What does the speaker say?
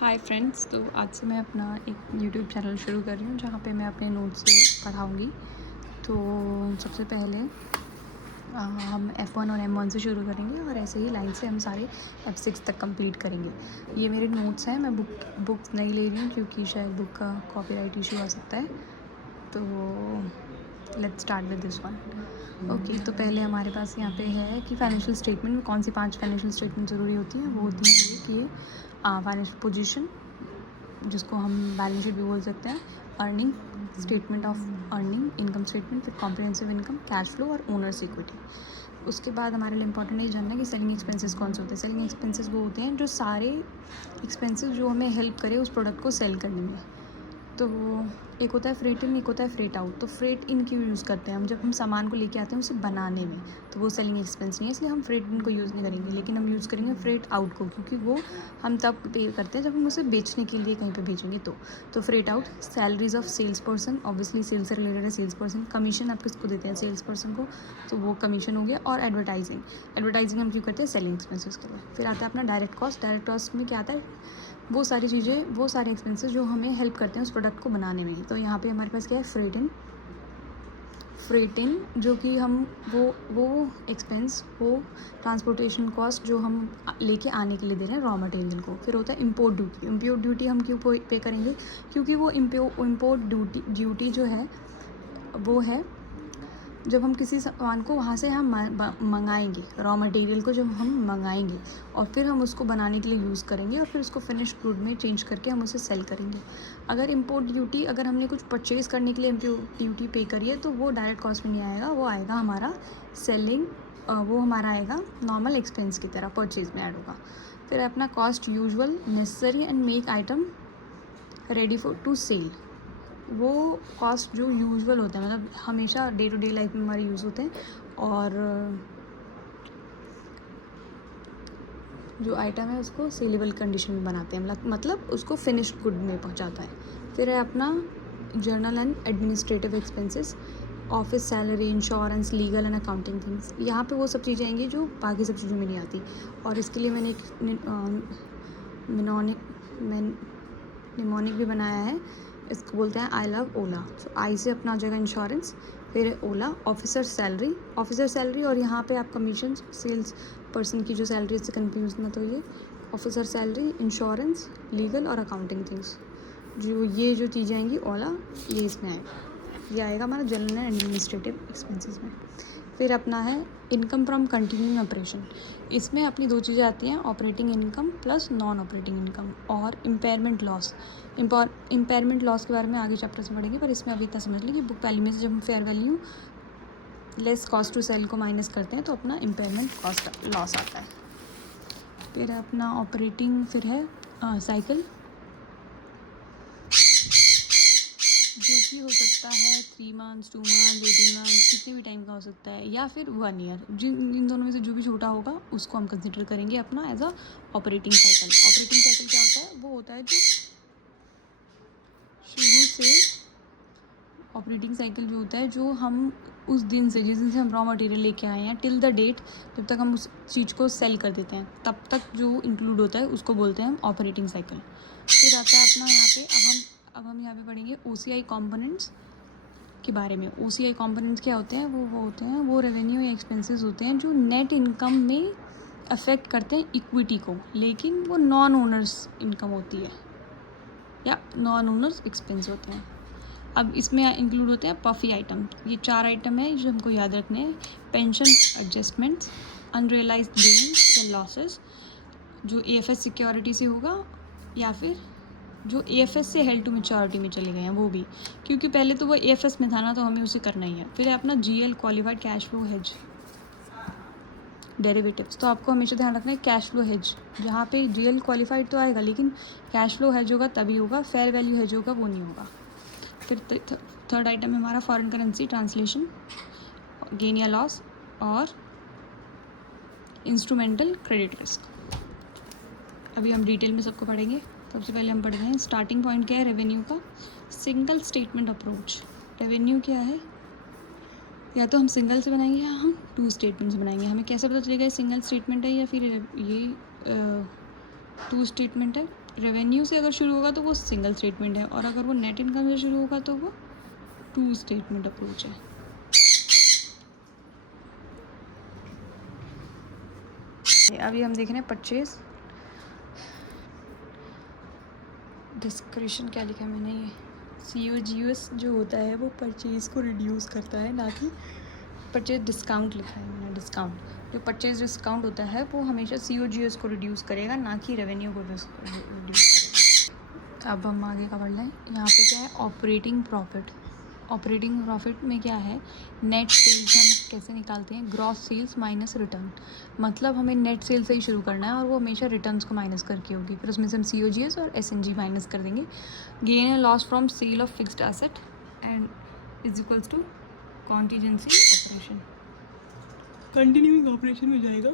Hi friends, तो आज से मैं अपना एक यूट्यूब चैनल शुरू कर रही हूँ जहाँ पे मैं अपने नोट्स से पढ़ाऊँगी। तो सबसे पहले हम F1 और M1 से शुरू करेंगे और ऐसे ही लाइन से हम सारे F6 तक कंप्लीट करेंगे। ये मेरे नोट्स हैं, मैं बुक्स नहीं ले रही हूँ क्योंकि शायद बुक का कॉपीराइट इशू आ सकता है। तो let's start with this one. Okay, तो पहले हमारे पास यहाँ पे है कि फाइनेंशियल स्टेटमेंट में कौन सी 5 फाइनेंशियल स्टेटमेंट ज़रूरी होती हैं। वो होती हैं ये कि फाइनेंशियल पोजीशन, जिसको हम बैलेंस शीट भी बोल सकते हैं, earning, statement of earning, income statement, फिर कॉम्प्रिहेंसिव इनकम, कैश फ्लो और ओनर्स इक्विटी। उसके बाद हमारे लिए इंपॉर्टेंट ये जानना है कि सेलिंग एक्सपेंसेस कौन से होते हैं। सेलिंग एक्सपेंसेस वो होते हैं जो सारे एक्सपेंसेस जो हमें हेल्प करे उस प्रोडक्ट को सेल करने में। तो एक होता है फ्रेट इन, एक होता है फ्रेट आउट। तो फ्रेट इन क्यों यूज़ करते हैं हम? जब हम सामान को लेके आते हैं उसे बनाने में, तो वो सेलिंग एक्सपेंस नहीं है, इसलिए हम फ्रेट इन को यूज़ नहीं करेंगे। लेकिन हम यूज़ करेंगे फ्रेट आउट को, क्योंकि वो हम तब पे करते हैं जब हम उसे बेचने के लिए कहीं पे भेजेंगे। तो freight out, salaries of sales person, obviously sales से रिलेटेड है सेल्स पर्सन। कमीशन आप किसको देते हैं? सेल्स पर्सन को, तो वो कमीशन हो गया। और एडवर्टाइजिंग हम क्यों करते हैं? सेलिंग एक्सपेंसेस के लिए। फिर आता है अपना डायरेक्ट कॉस्ट। डायरेक्ट कॉस्ट में क्या आता है? वो सारी चीज़ें, वो सारे एक्सपेंसेस जो हमें हेल्प करते हैं उस प्रोडक्ट को बनाने में। तो यहाँ पे हमारे पास क्या है? फ्रेट इन जो कि हम वो एक्सपेंस, वो ट्रांसपोर्टेशन कॉस्ट जो हम लेके आने के लिए दे रहे हैं रॉ मटेरियल को। फिर होता है इम्पोर्ट ड्यूटी। इम्पोर्ट ड्यूटी हम क्यों पे करेंगे? क्योंकि वो इम्पोर्ट ड्यूटी जो है वो है जब हम किसी सामान को वहाँ से हम मंगाएंगे, रॉ मटेरियल को जब हम मंगाएंगे और फिर हम उसको बनाने के लिए यूज़ करेंगे और फिर उसको फिनिश्ड गुड में चेंज करके हम उसे सेल करेंगे। अगर इम्पोर्ट ड्यूटी, अगर हमने कुछ परचेज़ करने के लिए इम्पोर्ट ड्यूटी पे करी है तो वो डायरेक्ट कॉस्ट में नहीं आएगा, वो आएगा हमारा सेलिंग, वो हमारा आएगा नॉर्मल एक्सपेंस की तरह, परचेज़ में ऐड होगा। फिर अपना cost usual, necessary and make item ready for to sale. वो कॉस्ट जो यूजुअल होते हैं, मतलब हमेशा डे टू डे लाइफ में हमारे यूज़ होते हैं, और जो आइटम है उसको सेलेबल कंडीशन में बनाते हैं, मतलब उसको फिनिश्ड गुड में पहुंचाता है। फिर है अपना journal and administrative expenses, office salary, insurance, legal and accounting things. यहाँ पे वो सब चीज़ें आएंगी जो बाकी सब चीज़ों में नहीं आती। और इसके लिए मैंने एक निमोनिक भी बनाया है, इसको बोलते हैं आई लव ओला। सो आई से अपना जगह इंश्योरेंस, फिर ओला। ऑफिसर सैलरी, और यहाँ पे आप कमीशन, सेल्स पर्सन की जो सैलरी, इससे कंफ्यूज मत होइए। ऑफिसर सैलरी, इंश्योरेंस, लीगल और अकाउंटिंग थिंग्स, ये जो चीज़ें आएंगी ओला, ये इसमें आएगा। ये आएगा हमारा जनरल एंड एडमिनिस्ट्रेटिव एक्सपेंसेस में। फिर अपना है इनकम फ्रॉम कंटिन्यूइंग ऑपरेशन। इसमें अपनी 2 चीज़ें आती हैं, operating income plus non operating income, और इम्पेयरमेंट लॉस। इम्पेयरमेंट लॉस के बारे में आगे चैप्टर से पढ़ेंगे, पर इसमें अभी इतना समझ लें कि बुक वैल्यू में से जब हम fair value less cost to sell को माइनस करते हैं तो अपना इम्पेयरमेंट कॉस्ट लॉस आता है। फिर अपना ऑपरेटिंग, फिर है साइकिल, जो कि हो सकता है 3 मंथ्स, 2 मंथ्स, 18 मंथ्स, कितने भी टाइम का हो सकता है, या फिर 1 ईयर। इन दोनों में से जो भी छोटा होगा उसको हम कंसिडर करेंगे अपना as a operating cycle. Operating cycle क्या होता है? वो होता है जो शुरू से, ऑपरेटिंग साइकिल जो होता है जो हम उस दिन से, जिस दिन से हम रॉ मटेरियल लेके आए हैं, टिल द डेट जब तक हम उस चीज़ को सेल कर देते हैं, तब तक जो इंक्लूड होता है उसको बोलते हैं हम ऑपरेटिंग साइकिल। फिर आता है अपना यहाँ पे, अब हम यहाँ पे पढ़ेंगे OCI कॉम्पोनेंट्स के बारे में। OCI कॉम्पोनेंट्स क्या होते हैं? वो होते हैं, वो रेवेन्यू या एक्सपेंसेस होते हैं जो नेट इनकम में अफेक्ट करते हैं इक्विटी को, लेकिन वो नॉन ओनर्स इनकम होती है या नॉन ओनर्स एक्सपेंस होते हैं। अब इसमें इंक्लूड होते हैं पफी आइटम। ये 4 आइटम है जो हमको याद रखने हैं। पेंशन एडजस्टमेंट्स, अनरियलाइज्ड गेन्स या लॉसेस, जो AFS सिक्योरिटी से होगा, या फिर जो AFS से हेल्ड टू मैच्योरिटी में चले गए हैं वो भी, क्योंकि पहले तो वो AFS में था ना, तो हमें उसे करना ही है। फिर है अपना GL qualified cash flow hedge derivatives. तो आपको हमेशा ध्यान रखना है कैश फ्लो हेज, जहाँ पे GL क्वालिफाइड तो आएगा लेकिन कैश फ्लो हेज होगा तभी होगा, फेयर वैल्यू हेज होगा वो नहीं होगा। फिर थर्ड आइटम है हमारा फॉरेन करेंसी ट्रांसलेशन, गेन या लॉस, और इंस्ट्रूमेंटल क्रेडिट रिस्क। अभी हम डिटेल में सबको पढ़ेंगे। सबसे पहले हम पढ़ रहे हैं स्टार्टिंग पॉइंट क्या है रेवेन्यू का, सिंगल स्टेटमेंट अप्रोच। रेवेन्यू क्या है? या तो हम सिंगल से बनाएंगे या हम 2 स्टेटमेंट से बनाएंगे। हमें कैसे पता चलेगा ये सिंगल स्टेटमेंट है या फिर ये 2 स्टेटमेंट है? रेवेन्यू से अगर शुरू होगा तो वो सिंगल स्टेटमेंट है, और अगर वो नेट इनकम से शुरू होगा तो वो 2 स्टेटमेंट अप्रोच है। अभी हम देख रहे हैं परचेज डिस्क्रिप्शन क्या लिखा है मैंने, ये COGS जो होता है वो परचेज को रिड्यूस करता है, ना कि परचेज डिस्काउंट लिखा है मैंने। डिस्काउंट, जो परचेज डिस्काउंट होता है वो हमेशा COGS को रिड्यूस करेगा, ना कि रेवेन्यू को रिड्यूस करेगा। अब हम आगे का पढ़ लें। यहाँ पे क्या है, ऑपरेटिंग प्रॉफिट। ऑपरेटिंग प्रॉफिट में क्या है, नेट सेल्स हम कैसे निकालते हैं, ग्रॉस सेल्स माइनस रिटर्न। मतलब हमें नेट सेल से ही शुरू करना है और वो हमेशा रिटर्न्स को माइनस करके होगी, फिर उसमें से हम COGS और SNG माइनस कर देंगे। Gain and loss from sale of fixed asset and is equals to contingency operation, continuing operation में जाएगा।